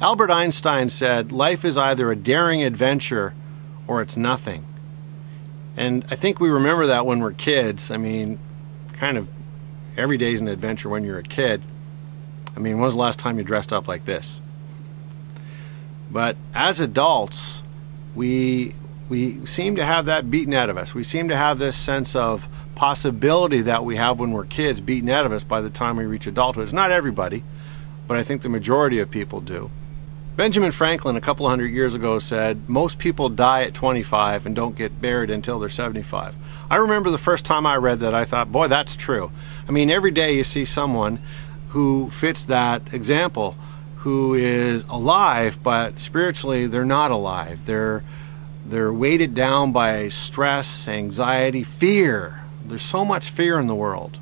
Albert Einstein said, life is either a daring adventure or it's nothing. And I think we remember that when we're kids. I mean, kind of every day's an adventure when you're a kid. I mean, when was the last time you dressed up like this? But as adults, we seem to have that beaten out of us. We seem to have this sense of possibility that we have when we're kids beaten out of us by the time we reach adulthood. It's not everybody, but I think the majority of people do. Benjamin Franklin a couple hundred years ago said, most people die at 25 and don't get buried until they're 75. I remember the first time I read that, I thought, boy, that's true. I mean, every day you see someone who fits that example, who is alive, but spiritually they're not alive. They're weighted down by stress, anxiety, fear. There's so much fear in the world.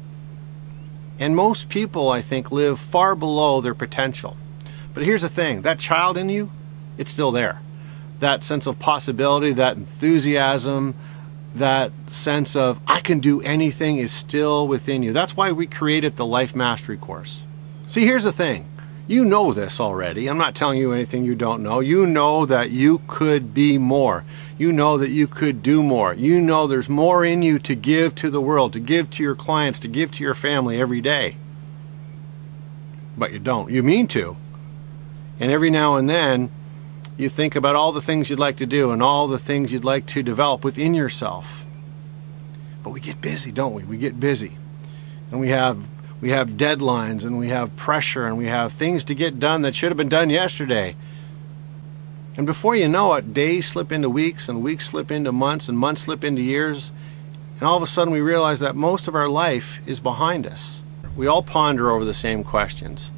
And most people, I think, live far below their potential. But here's the thing, that child in you, it's still there. That sense of possibility, that enthusiasm, that sense of I can do anything is still within you. That's why we created the Life Mastery course. See, here's the thing. You know this already. I'm not telling you anything you don't know. You know that you could be more. You know that you could do more. You know there's more in you to give to the world, to give to your clients, to give to your family every day. But you don't. You mean to. And every now and then, you think about all the things you'd like to do and all the things you'd like to develop within yourself. But we get busy, don't we? We get busy. And we have deadlines, and we have pressure, and we have things to get done that should have been done yesterday. And before you know it, days slip into weeks, and weeks slip into months, and months slip into years. And all of a sudden we realize that most of our life is behind us. We all ponder over the same questions.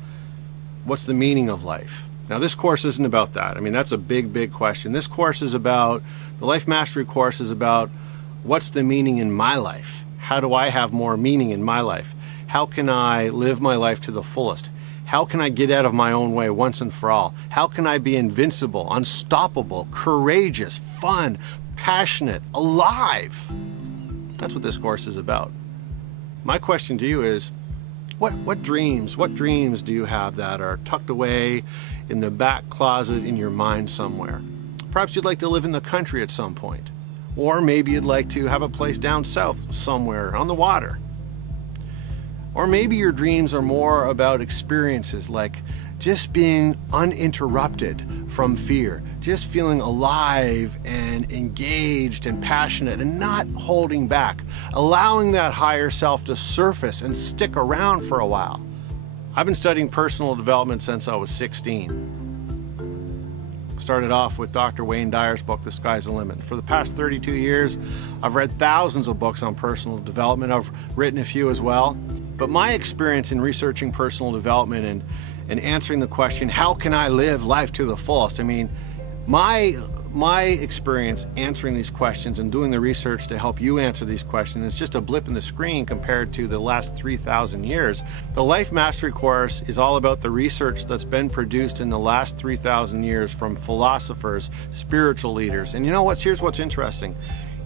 What's the meaning of life? Now, this course isn't about that. I mean, that's a big, big question. This course is about, the Life Mastery course is about what's the meaning in my life? How do I have more meaning in my life? How can I live my life to the fullest? How can I get out of my own way once and for all? How can I be invincible, unstoppable, courageous, fun, passionate, alive? That's what this course is about. My question to you is, what dreams do you have that are tucked away in the back closet in your mind somewhere? Perhaps you'd like to live in the country at some point. Or maybe you'd like to have a place down south somewhere on the water. Or maybe your dreams are more about experiences like just being uninterrupted from fear, just feeling alive and engaged and passionate and not holding back, allowing that higher self to surface and stick around for a while. I've been studying personal development since I was 16. Started off with Dr. Wayne Dyer's book, The Sky's the Limit. For the past 32 years, I've read thousands of books on personal development. I've written a few as well. But my experience in researching personal development and answering the question, how can I live life to the fullest? I mean, my experience answering these questions and doing the research to help you answer these questions is just a blip in the screen compared to the last 3,000 years. The Life Mastery course is all about the research that's been produced in the last 3,000 years from philosophers, spiritual leaders. And you know what? Here's what's interesting.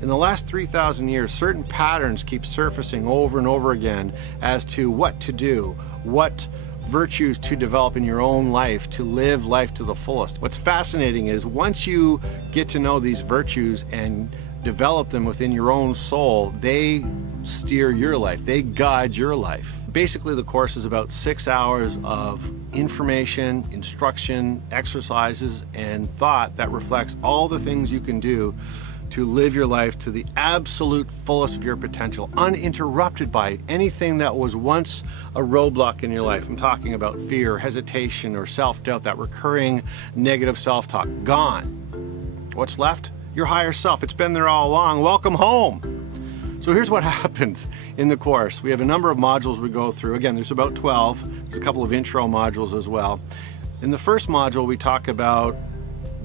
In the last 3,000 years, certain patterns keep surfacing over and over again as to what to do, what virtues to develop in your own life to live life to the fullest. What's fascinating is once you get to know these virtues and develop them within your own soul, they steer your life, they guide your life. Basically, the course is about 6 hours of information, instruction, exercises, and thought that reflects all the things you can do to live your life to the absolute fullest of your potential, uninterrupted by anything that was once a roadblock in your life. I'm talking about fear, hesitation, or self-doubt, that recurring negative self-talk. Gone. What's left? Your higher self. It's been there all along. Welcome home. So here's what happens in the course. We have a number of modules we go through. Again, there's about 12. There's a couple of intro modules as well. In the first module, we talk about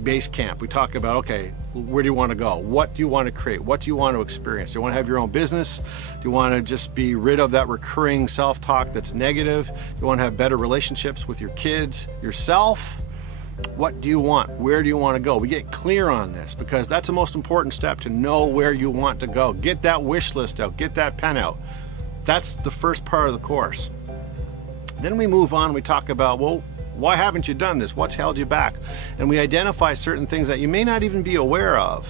base camp. We talk about, okay, where do you want to go? What do you want to create? What do you want to experience? Do you want to have your own business? Do you want to just be rid of that recurring self-talk that's negative? Do you want to have better relationships with your kids, yourself? What do you want? Where do you want to go? We get clear on this because that's the most important step, to know where you want to go. Get that wish list out. Get that pen out. That's the first part of the course. Then we move on. We talk about, well, Why haven't you done this? What's held you back? And we identify certain things that you may not even be aware of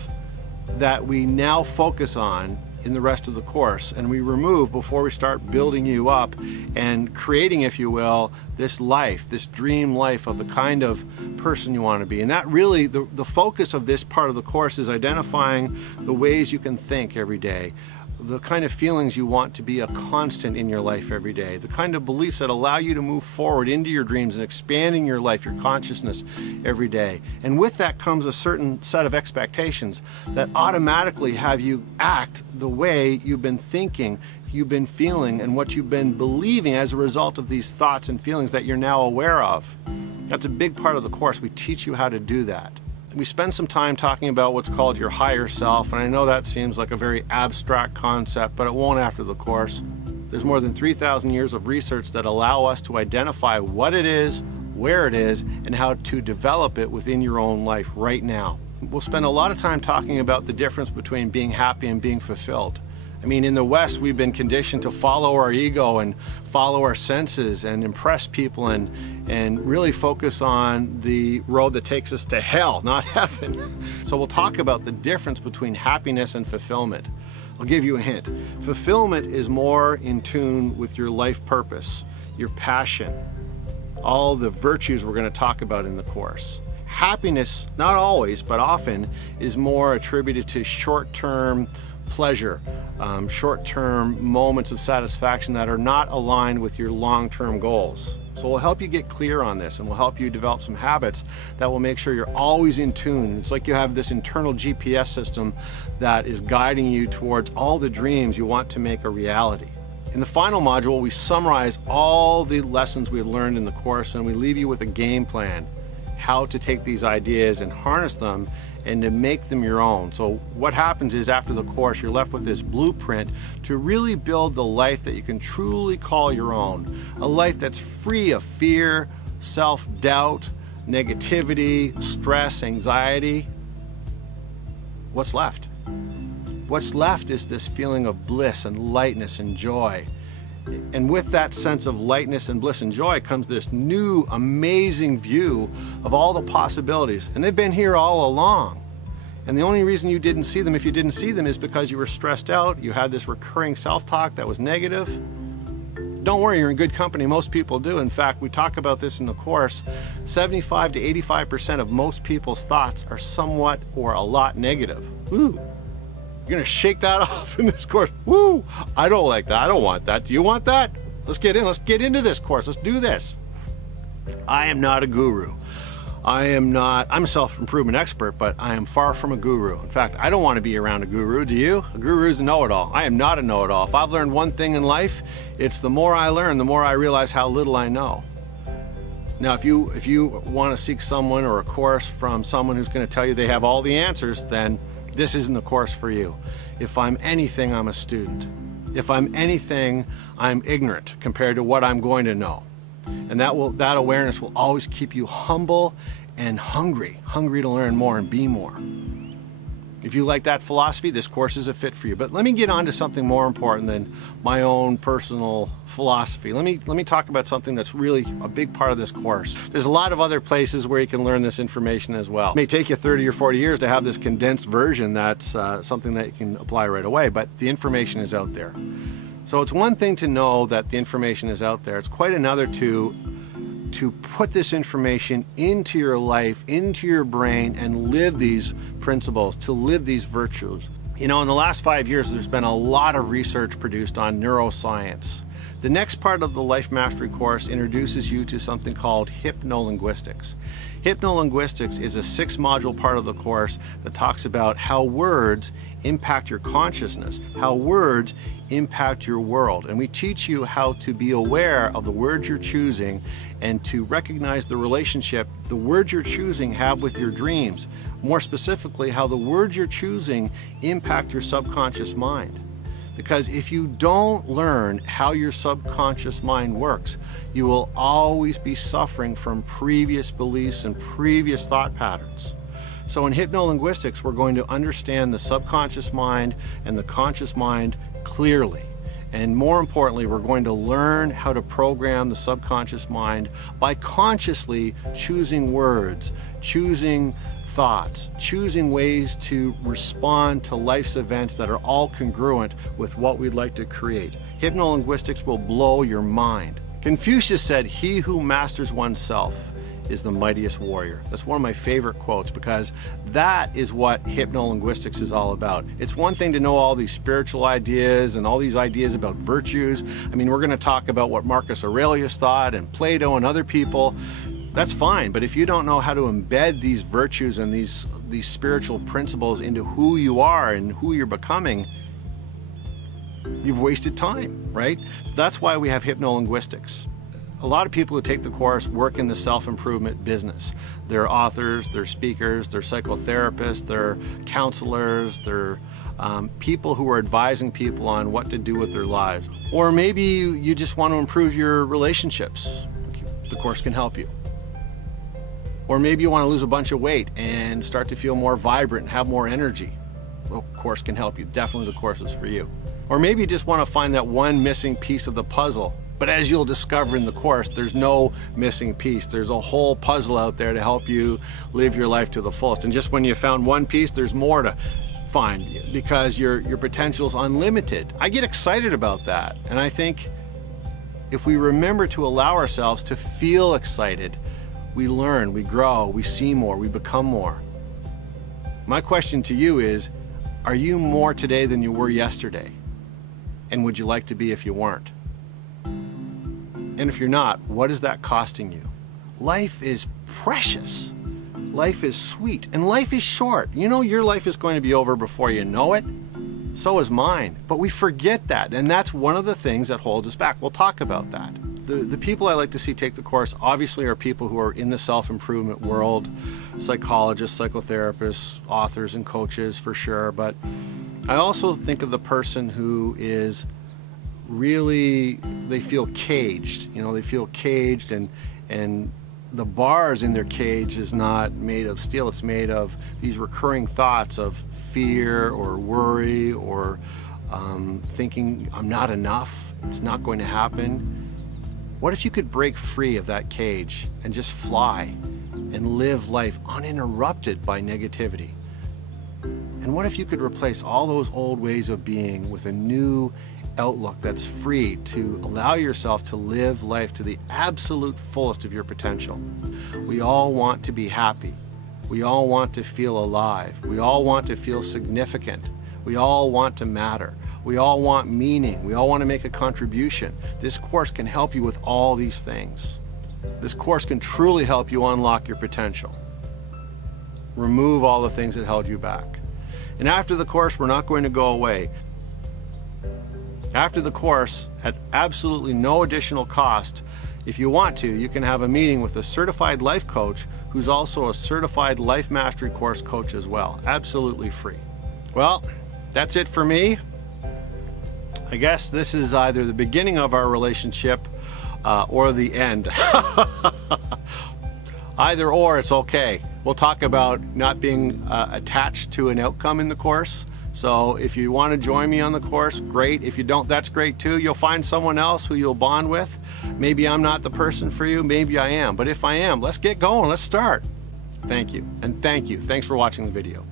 that we now focus on in the rest of the course, and we remove before we start building you up and creating, if you will, this life, this dream life of the kind of person you want to be. And that really, the focus of this part of the course is identifying the ways you can think every day, the kind of feelings you want to be a constant in your life every day, the kind of beliefs that allow you to move forward into your dreams and expanding your life, your consciousness every day. And with that comes a certain set of expectations that automatically have you act the way you've been thinking, you've been feeling, and what you've been believing as a result of these thoughts and feelings that you're now aware of. That's a big part of the course. We teach you how to do that. We spend some time talking about what's called your higher self, and I know that seems like a very abstract concept, but it won't after the course. There's more than 3,000 years of research that allow us to identify what it is, where it is, and how to develop it within your own life right now. We'll spend a lot of time talking about the difference between being happy and being fulfilled. I mean, in the West, we've been conditioned to follow our ego and follow our senses and impress people and really focus on the road that takes us to hell, not heaven. So we'll talk about the difference between happiness and fulfillment. I'll give you a hint. Fulfillment is more in tune with your life purpose, your passion, all the virtues we're going to talk about in the course. Happiness, not always, but often, is more attributed to short-term pleasure, short-term moments of satisfaction that are not aligned with your long-term goals. So we'll help you get clear on this, and we'll help you develop some habits that will make sure you're always in tune. It's like you have this internal GPS system that is guiding you towards all the dreams you want to make a reality. In the final module, we summarize all the lessons we've learned in the course, and we leave you with a game plan, how to take these ideas and harness them and to make them your own. So what happens is, after the course, you're left with this blueprint to really build the life that you can truly call your own. A life that's free of fear, self-doubt, negativity, stress, anxiety. What's left? What's left is this feeling of bliss and lightness and joy. And with that sense of lightness and bliss and joy comes this new, amazing view of all the possibilities. And they've been here all along. And the only reason you didn't see them, if you didn't see them, is because you were stressed out, you had this recurring self-talk that was negative. Don't worry, you're in good company. Most people do. In fact, we talk about this in the course. 75 to 85% of most people's thoughts are somewhat or a lot negative. Ooh. You're gonna shake that off in this course. Woo! I don't like that. I don't want that. Do you want that? Let's get in. Let's get into this course. Let's do this. I am not a guru. I'm a self-improvement expert, but I am far from a guru. In fact, I don't want to be around a guru. Do you? A guru is a know-it-all. I am not a know-it-all. If I've learned one thing in life, it's the more I learn, the more I realize how little I know. Now, if you want to seek someone or a course from someone who's going to tell you they have all the answers, then this isn't the course for you. If I'm anything, I'm a student. If I'm anything, I'm ignorant compared to what I'm going to know. And that awareness will always keep you humble and hungry to learn more and be more. If you like that philosophy, this course is a fit for you. But let me get on to something more important than my own personal philosophy. Let me talk about something that's really a big part of this course. There's a lot of other places where you can learn this information as well. It may take you 30 or 40 years to have this condensed version that's something that you can apply right away, but the information is out there. So it's one thing to know that the information is out there. It's quite another to put this information into your life, into your brain, and live these principles, to live these virtues. You know, in the last 5 years, there's been a lot of research produced on neuroscience. The next part of the Life Mastery course introduces you to something called hypnolinguistics. Hypnolinguistics is a 6-module part of the course that talks about how words impact your consciousness, how words impact your world. And we teach you how to be aware of the words you're choosing and to recognize the relationship the words you're choosing have with your dreams. More specifically, how the words you're choosing impact your subconscious mind. Because if you don't learn how your subconscious mind works, you will always be suffering from previous beliefs and previous thought patterns. So in hypnolinguistics, we're going to understand the subconscious mind and the conscious mind clearly. And more importantly, we're going to learn how to program the subconscious mind by consciously choosing words, choosing thoughts, choosing ways to respond to life's events that are all congruent with what we'd like to create. Hypnolinguistics will blow your mind. Confucius said, "He who masters oneself is the mightiest warrior." That's one of my favorite quotes, because that is what hypnolinguistics is all about. It's one thing to know all these spiritual ideas and all these ideas about virtues. I mean, we're going to talk about what Marcus Aurelius thought and Plato and other people. That's fine, but if you don't know how to embed these virtues and these spiritual principles into who you are and who you're becoming, you've wasted time, right? That's why we have hypnolinguistics. A lot of people who take the course work in the self-improvement business. They're authors, they're speakers, they're psychotherapists, they're counselors, they're people who are advising people on what to do with their lives. Or maybe you just want to improve your relationships. The course can help you. Or maybe you want to lose a bunch of weight and start to feel more vibrant and have more energy. Well, the course can help you. Definitely the course is for you. Or maybe you just want to find that one missing piece of the puzzle. But as you'll discover in the course, there's no missing piece. There's a whole puzzle out there to help you live your life to the fullest. And just when you found one piece, there's more to find, because your potential is unlimited. I get excited about that. And I think if we remember to allow ourselves to feel excited, we learn, we grow, we see more, we become more. My question to you is, are you more today than you were yesterday? And would you like to be if you weren't? And if you're not, what is that costing you? Life is precious. Life is sweet. And life is short. You know your life is going to be over before you know it. So is mine. But we forget that. And that's one of the things that holds us back. We'll talk about that. The people I like to see take the course obviously are people who are in the self-improvement world. Psychologists, psychotherapists, authors, and coaches for sure. But I also think of the person who is really, they feel caged. You know, they feel caged, and the bars in their cage is not made of steel. It's made of these recurring thoughts of fear or worry or thinking I'm not enough, it's not going to happen. What if you could break free of that cage and just fly and live life uninterrupted by negativity? And what if you could replace all those old ways of being with a new outlook that's free to allow yourself to live life to the absolute fullest of your potential? We all want to be happy. We all want to feel alive. We all want to feel significant. We all want to matter. We all want meaning. We all want to make a contribution. This course can help you with all these things. This course can truly help you unlock your potential. Remove all the things that held you back. And after the course, we're not going to go away. After the course, at absolutely no additional cost, if you want to, you can have a meeting with a certified life coach who's also a certified life mastery course coach as well. Absolutely free. Well, that's it for me. I guess this is either the beginning of our relationship or the end. Either or, it's okay. We'll talk about not being attached to an outcome in the course. So if you want to join me on the course, great. If you don't, that's great too. You'll find someone else who you'll bond with. Maybe I'm not the person for you, maybe I am. But if I am, let's get going, let's start. Thank you, and thank you. Thanks for watching the video.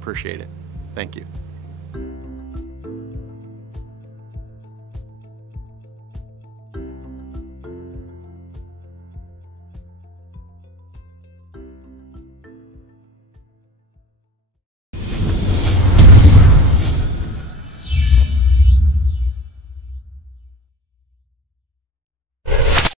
Appreciate it. Thank you.